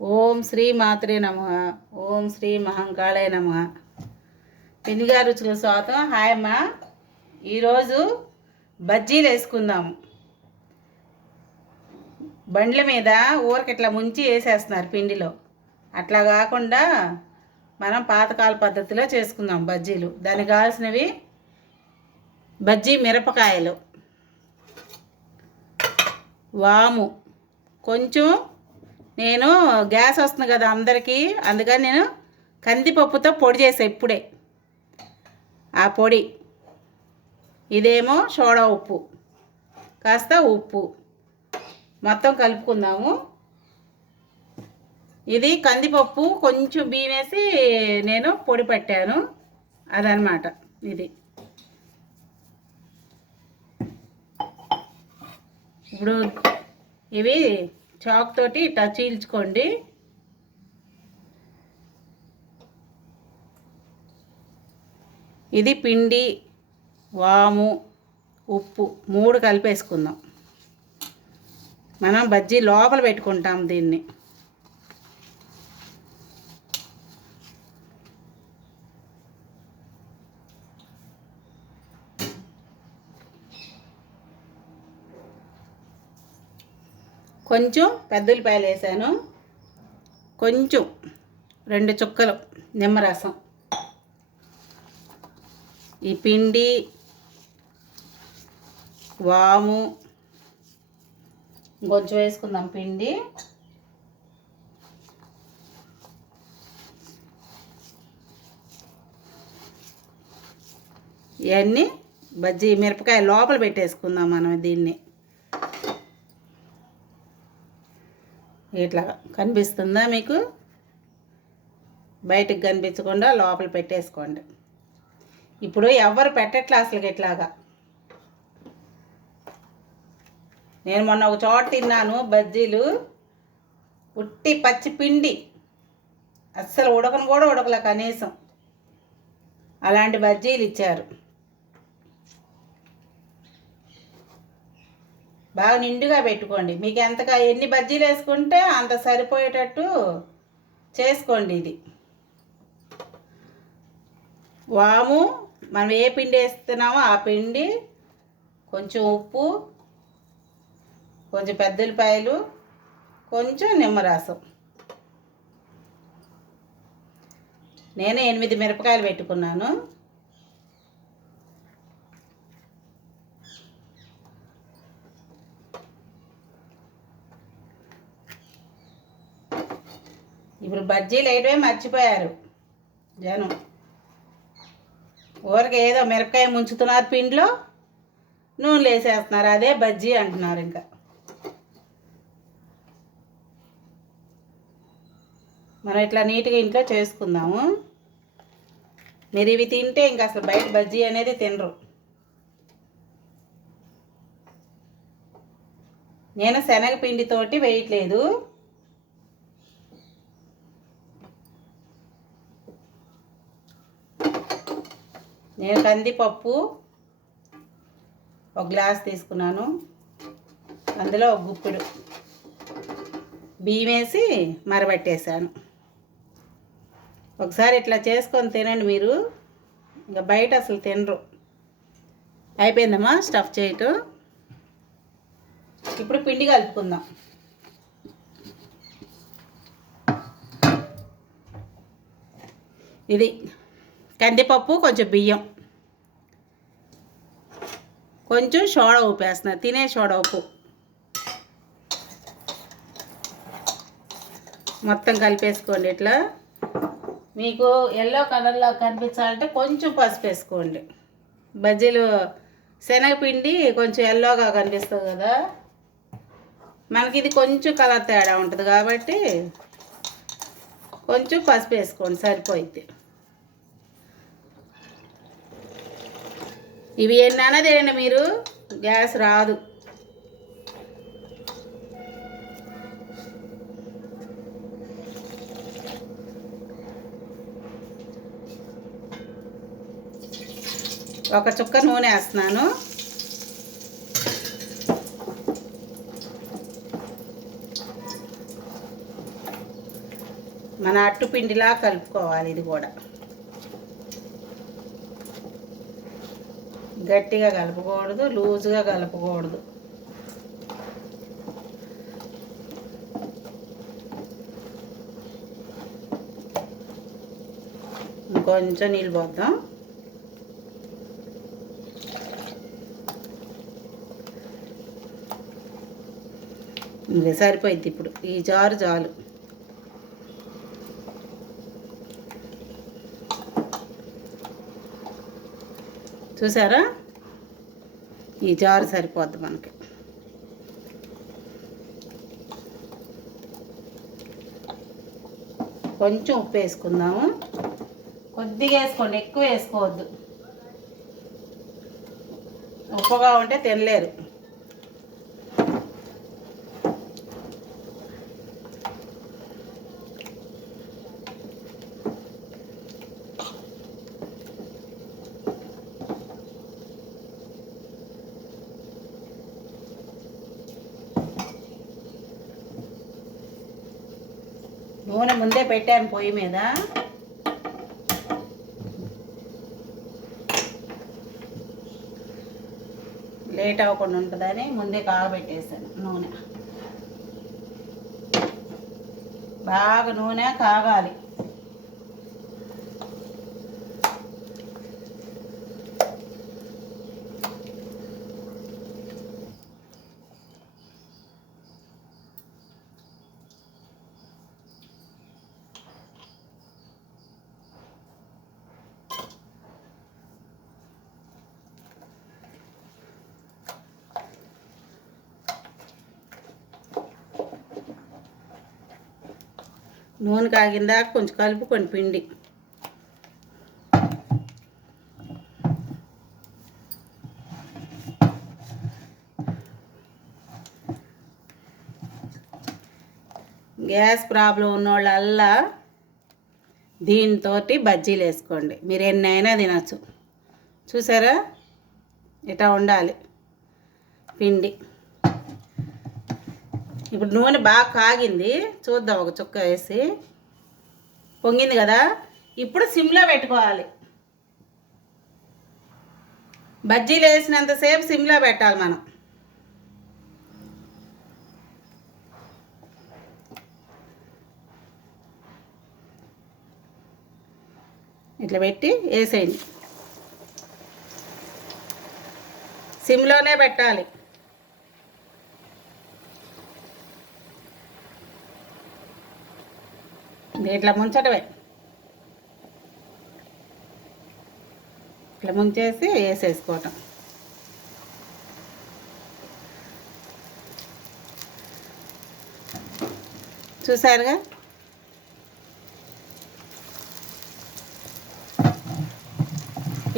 ఓం శ్రీ మాత్రే నమః. ఓం శ్రీ మహంకాళాయ నమః. పిన్నిగా రుచుల స్వాగతం. హాయ్ అమ్మ. ఈరోజు బజ్జీలు వేసుకుందాము. బండ్ల మీద ఊరికి ఇట్లా ముంచి వేసేస్తున్నారు పిండిలో. అట్లా కాకుండా మనం పాతకాల పద్ధతిలో చేసుకుందాం బజ్జీలు. దానికి కావాల్సినవి బజ్జీ మిరపకాయలు, వాము, కొంచెం నేను గ్యాస్ వస్తుంది కదా అందరికీ, అందుకని నేను కందిపప్పుతో పొడి చేసా ఇప్పుడే. ఆ పొడి ఇదేమో సోడా ఉప్పు, కాస్త ఉప్పు మొత్తం కలుపుకుందాము. ఇది కందిపప్పు కొంచెం బియ్యం వేసి నేను పొడి పట్టాను, అదనమాట. ఇది ఇప్పుడు ఇవి చాక్ తోటి ఇట్లా చీల్చుకోండి. ఇది పిండి, వాము, ఉప్పు 3 కలిపేసుకుందాం. మనం బజ్జీ లోపల పెట్టుకుంటాం దీన్ని. కొంచెం పెద్దఉల్లిపాయలు వేసాను, కొంచెం 2 చుక్కలు నిమ్మరసం, ఈ పిండి, వాము కొంచెం వేసుకుందాం. పిండి ఇవన్నీ బజ్జీ మిరపకాయ లోపల పెట్టేసుకుందాం మనం. దీన్ని ఇట్లా కనిపిస్తుందా మీకు? బయటకు కనిపించకుండా లోపల పెట్టేసుకోండి. ఇప్పుడు ఎవరు పెట్టట్లే అసలుకి ఇట్లాగా. నేను మొన్న ఒక చోట తిన్నాను బజ్జీలు, ఉట్టి పచ్చి పిండి, అస్సలు ఉడకను కూడా ఉడకలే కనీసం. అలాంటి బజ్జీలు ఇచ్చారు. బాగా నిండుగా పెట్టుకోండి. మీకు ఎన్ని బజ్జీలు వేసుకుంటే అంత సరిపోయేటట్టు చేసుకోండి. ఇది వాము, మనం ఏ పిండి వేస్తున్నామో ఆ పిండి, కొంచెం ఉప్పు, కొంచెం పెద్దఉల్లిపాయలు, కొంచెం నిమ్మరసం. నేను 8 మిరపకాయలు పెట్టుకున్నాను. ఇప్పుడు బజ్జీలు వేయడమే మర్చిపోయారు జనం. ఊరికి ఏదో మిరపకాయ ముంచుతున్నారు పిండిలో, నూనెలు వేసేస్తున్నారు, అదే బజ్జీ అంటున్నారు. ఇంకా మనం ఇట్లా నీట్గా ఇంట్లో చేసుకుందాము. మీరు ఇవి తింటే ఇంకా అసలు బయట బజ్జీ అనేది తినరు. నేను శనగపిండితోటి వేయట్లేదు. నేను కందిపప్పు 1 గ్లాస్ తీసుకున్నాను, అందులో 1 గుప్పెడు బియ్యం వేసి మరబెట్టేశాను. ఒకసారి ఇట్లా చేసుకొని తినండి మీరు, ఇంకా బయట అసలు తినరు. అయిపోయిందమ్మా స్టఫ్ చేయటం. ఇప్పుడు పిండి కలుపుకుందాం. ఇది కందిపప్పు, కొంచెం బియ్యం, కొంచెం సోడా ఉప్పు వేస్తున్నా, తినే సోడా ఉప్పు. మొత్తం కలిపేసుకోండి. ఇట్లా మీకు ఎల్లో కలర్లో కనిపించాలంటే కొంచెం పసుపు వేసుకోండి. బజ్జీలు శనగపిండి కొంచెం ఎల్లోగా కనిపిస్తుంది కదా, మనకి ఇది కొంచెం కలర్ తేడా ఉంటుంది కాబట్టి కొంచెం పసుపు వేసుకోండి, సరిపోయిద్ది. ఇవి ఎన్నైనా తినండి మీరు, గ్యాస్ రాదు. ఒక చుక్క నూనె వేస్తున్నాను. మన అట్టు పిండిలా కలుపుకోవాలి. ఇది కూడా గట్టిగా కలపకూడదు, లూజుగా కలపకూడదు. ఇంకొంచెం నీళ్ళు పోద్దాం. ఇంకా సరిపోయింది. ఇప్పుడు ఈ జారు చాలు. చూసారా, ఈ జారు సరిపోద్ది మనకి. కొంచెం ఉప్పు వేసుకుందాము. కొద్దిగా వేసుకోండి, ఎక్కువ వేసుకోవద్దు. ఉప్పుగా ఉంటే తినలేరు. నూనె ముందే పెట్టాను పొయ్యి మీద. లేట్ అవ్వకుండా ఉంటుందని ముందే కాగబెట్టేసాను నూనె. బాగా నూనె కాగాలి. నూనె కాగిందాక కొంచెం కలుపుకొని పిండి. గ్యాస్ ప్రాబ్లం ఉన్నోళ్ళల్లా దీంతో బజ్జీలు వేసుకోండి. మీరు ఎన్నైనా తినచ్చు. చూసారా, ఇట్లా ఉండాలి పిండి. ఇప్పుడు నూనె బాగా కాగింది. చూద్దాం, ఒక చుక్క వేసి. పొంగింది కదా. ఇప్పుడు సిమ్లో పెట్టుకోవాలి. బజ్జీలు వేసినంతసేపు సిమ్లో పెట్టాలి మనం. ఇట్లా పెట్టి వేసేయండి. సిమ్లోనే పెట్టాలి. ఇట్లా ముంచటమే. ఇట్లా ముంచేసి వేసేసుకోవటం. చూసారుగా.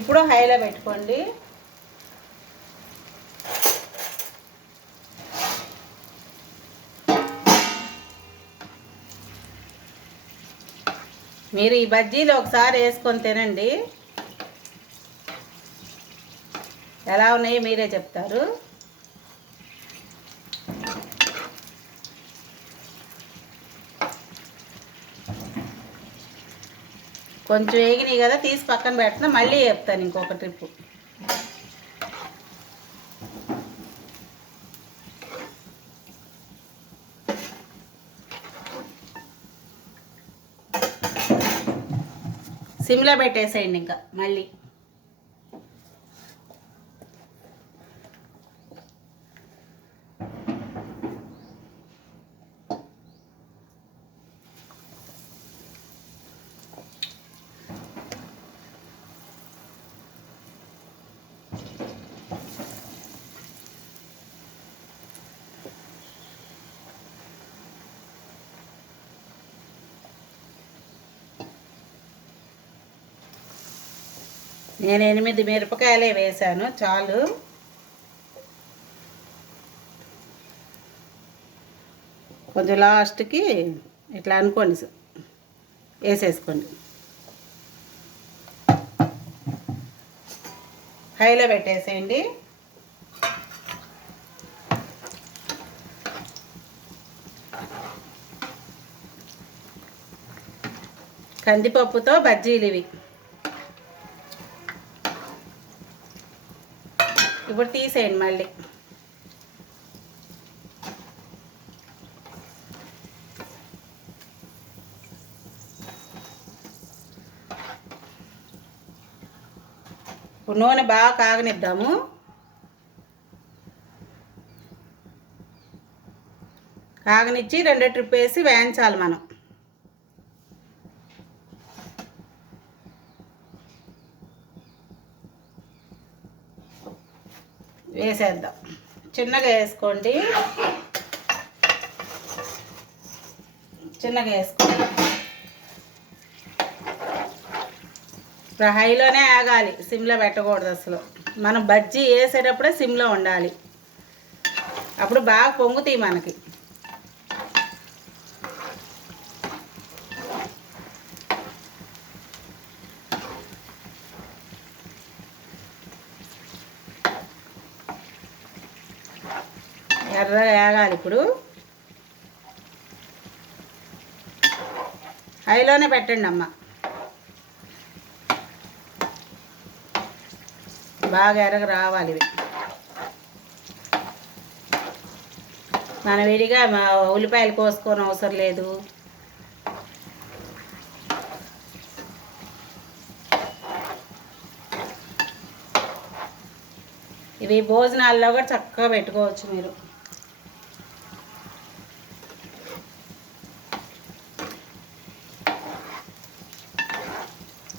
ఇప్పుడు హైలో పెట్టుకోండి. మీరు ఈ బజ్జీలు ఒకసారి వేసుకొని తినండి, ఎలా ఉన్నాయో మీరే చెప్తారు. కొంచెం వేగినాయి కదా, తీసి పక్కన పెట్టినా మళ్ళీ చెప్తాను ఇంకొక ట్రిప్పు. సిమ్లో పెట్టేసేయండి ఇంకా మళ్ళీ. నేను 8 మిరపకాయలే వేసాను, చాలు. కొంచెం లాస్ట్కి ఇట్లా అనుకోండి, వేసేసుకోండి. హైలో పెట్టేసేయండి. కందిపప్పుతో బజ్జీలు ఇవి. ఇప్పుడు తీసేయండి మళ్ళీ. ఇప్పుడు నూనె బాగా కాగనిద్దాము. కాగనిచ్చి 2 ట్రిప్ వేసి వేయించాలి మనం. వేసేద్దాం. చిన్నగా వేసుకోండి, చిన్నగా వేసుకోండి. ఇప్పుడు హైలోనే ఆగాలి, సిమ్లో పెట్టకూడదు అసలు. మనం బజ్జీ వేసేటప్పుడే సిమ్లో ఉండాలి, అప్పుడు బాగా పొంగుతాయి మనకి. ఎర్రగా వేగాలి. ఇప్పుడు హైలోనే పెట్టండి అమ్మ, బాగా ఎర్రగా రావాలి ఇవి. మన విడిగా ఉల్లిపాయలు కోసుకొని అవసరం లేదు. ఇవి భోజనాల్లో కూడా చక్కగా పెట్టుకోవచ్చు మీరు.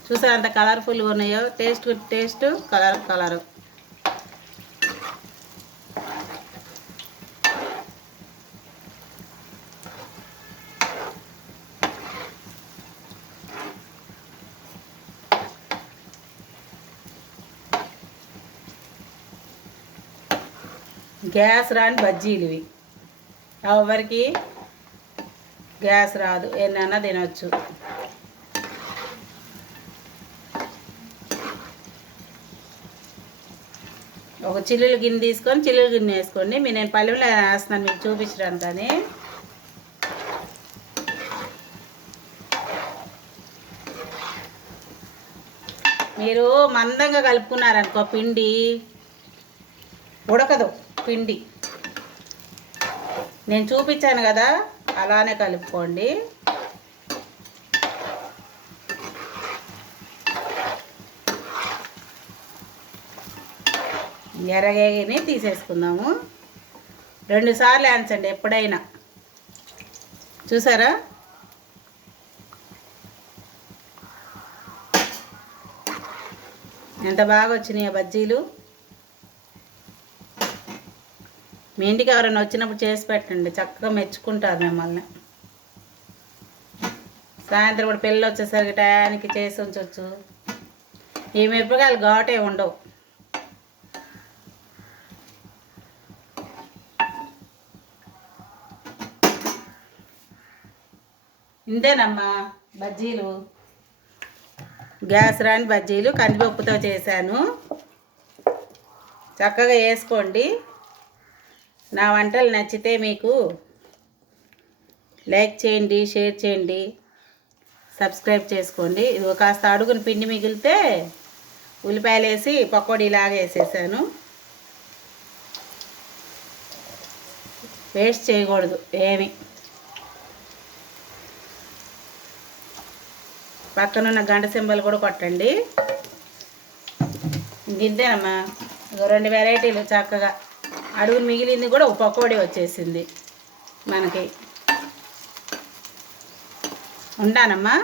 చూసారు అంత కలర్ఫుల్గా ఉన్నాయో, టేస్ట్ కలరు. గ్యాస్ రాని బజ్జీలు ఇవి. ఎవరికి గ్యాస్ రాదు, ఎన్నైనా తినొచ్చు. ఒక చిల్లులు గిన్నె తీసుకొని చిల్లులు గిన్నె వేసుకోండి. నేను పల్లెంలో వేస్తున్నాను మీకు చూపించడానికి. కానీ మీరు మందంగా కలుపుకున్నారనుకో పిండి ఉడకదు. పిండి నేను చూపించాను కదా, అలానే కలుపుకోండి. ఎర్రగేగిని తీసేసుకుందాము. 2 సార్లు వేయించండి ఎప్పుడైనా. చూసారా ఎంత బాగా వచ్చినాయి బజ్జీలు. మీ ఇంటికి ఎవరైనా వచ్చినప్పుడు చేసి పెట్టండి, చక్కగా మెచ్చుకుంటారు మిమ్మల్ని. సాయంత్రం కూడా పిల్లలు వచ్చేసరికి టయానికి చేసి ఉంచవచ్చు. ఈ మిరపకాయలు ఘాటే ఉండవు. ఇంతేనమ్మా బజ్జీలు, గ్యాస్ రాని బజ్జీలు కందిపప్పుతో చేశాను. చక్కగా వేసుకోండి. నా వంటలు నచ్చితే మీకు లైక్ చేయండి, షేర్ చేయండి, సబ్స్క్రైబ్ చేసుకోండి. ఇది కాస్త అడుగుని పిండి మిగిలితే ఉల్లిపాయలు వేసి పకోడీలాగా వేసేసాను. వేస్ట్ చేయకూడదు ఏమి. పక్కనున్న గంట సింబల్ కూడా కొట్టండి. ఇంతేనమ్మా, 2 వెరైటీలు చక్కగా. అడుగును మిగిలింది కూడా ఒక పకోడీ వచ్చేసింది మనకి. ఉంటానమ్మా.